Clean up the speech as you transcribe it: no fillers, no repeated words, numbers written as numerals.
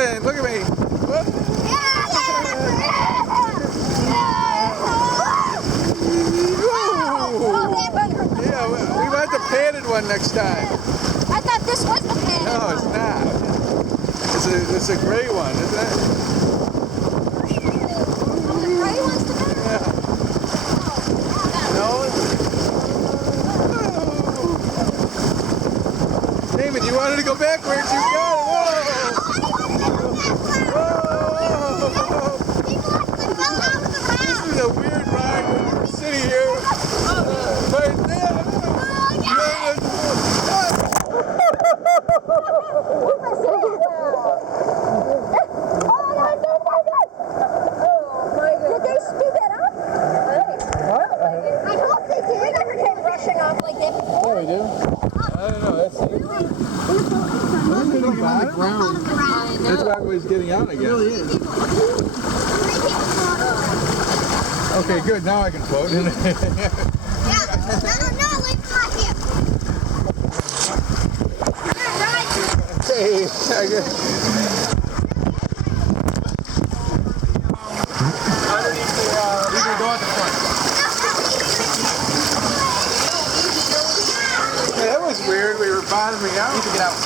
Listen, look at me. Yeah, we want the padded one next time. I thought this was the padded one. No, it's not. It's a gray one, isn't it? The gray one's the better one? Yeah. No? David, you wanted to go backwards, you got it. Whoa! Whoa! This is a weird ride. We're sitting here. Right there. Did they speed that up? I hope they did. We never came rushing off like that before. Yeah, we do. I don't know. That's it. On the ground. That's why everybody's getting out, I guess. It really is. Okay, good. Now I can float. No, leave it here. Hey, I guess. Underneath the, you can go at the front. Hey, that was weird. We were bottoming out. You can get out.